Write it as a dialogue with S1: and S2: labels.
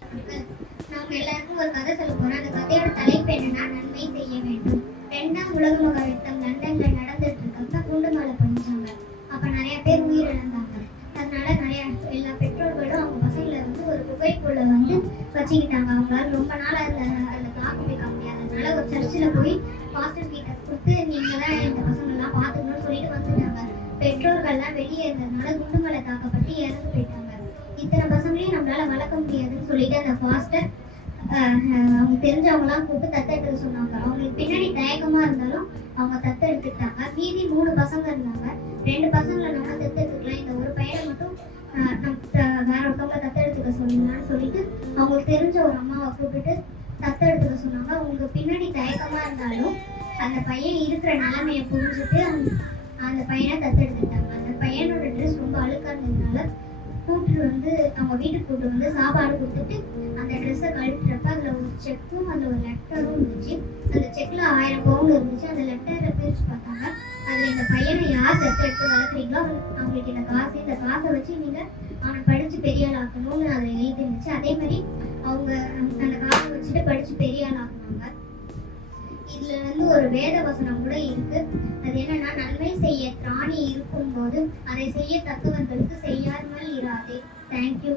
S1: நாம் எல்லாருக்கும் ஒரு கதை சொல்ல போறோம். அந்த கதையோட தலைப்பு என்னன்னா நன்மை செய்ய வேண்டும். ரெண்டாம் உலக மகாயுத்தம் லண்டன்ல நடந்துட்டு இருக்கப்ப குண்டு மழை பண்ணிச்சாங்க. அப்ப நிறைய பேர் உயிரிழந்தாங்க. அதனால நிறைய எல்லா பெற்றோர்களும் அவங்க பசங்களை வந்து ஒரு குகைக்குள்ள வந்து வச்சுக்கிட்டாங்க. அவங்களால ரொம்ப நாள் அந்த அந்த தாக்கு பிடிக்க முடியாததுனால ஒரு சர்ச்சில் போய் பாஸ்டர் கிட்ட கொடுத்து நீங்க தான் இந்த பசங்கள்லாம் பார்த்துக்கணும்னு சொல்லிட்டு வந்துட்டாங்க. பெற்றோர்கள்லாம் வெளியே இருந்ததுனால குண்டு நம்மளால வளர்க்க முடியாதுன்னு சொல்லிட்டு அந்த பாஸ்டர் அவங்க தெரிஞ்சவங்களாம் கூப்பிட்டு தத்தெடுக்க சொன்னாங்க. அவங்களுக்கு பின்னாடி தயக்கமா இருந்தாலும் அவங்க தத்தெடுத்துக்கிட்டாங்க மீதி மூணு பசங்க இருந்தாங்க. ரெண்டு பசங்களை நம்ம தத்து எடுத்துக்கலாம். இந்த ஒரு பையனை மட்டும் வேற ஒருத்தவங்க தத்தெடுத்துக்க சொல்லுங்கன்னு சொல்லிட்டு அவங்களுக்கு தெரிஞ்ச ஒரு அம்மாவை கூப்பிட்டு தத்தெடுத்துக்க சொன்னாங்க. அவங்களுக்கு பின்னாடி தயக்கமா இருந்தாலும் அந்த பையன் இருக்கிற நிலைமையை புரிஞ்சுட்டு அந்த பையனை தத்தெடுத்துட்டாங்க அந்த கூட்டு வந்து அவங்க வீட்டுக்கு கூட்டு வந்து சாப்பாடு கொடுத்துட்டு அந்த ட்ரெஸ்ஸை கழட்டுறப்ப அதில் ஒரு செக்கும் அதில் ஒரு லெட்டரும் இருந்துச்சு. அந்த செக்கில் ஆயிரம் பவுண்ட் இருந்துச்சு. அந்த லெட்டரை பிரித்து பார்த்தாங்க. அதில் இந்த பையனை யார் தத்தெடுத்து வளர்க்குறீங்களோ அவங்களுக்கு இந்த காசு இந்த காசை வச்சு நீங்கள் அவனை படித்து பெரிய ஆள் ஆக்கணும்னு அதில் எழுதி இருந்துச்சு அதே மாதிரி அவங்க அந்த காசை வச்சுட்டு படித்து பெரிய ஆள் ஆக்குனாங்க இதில் வந்து ஒரு வேத வசனம் கூட இருக்குது அது என்னன்னா நன்மை செய்ய திராணி இருக்கும்போது அதை செய்ய தத்துவங்களுக்கு செய்யாமல் இராதே தேங்க்யூ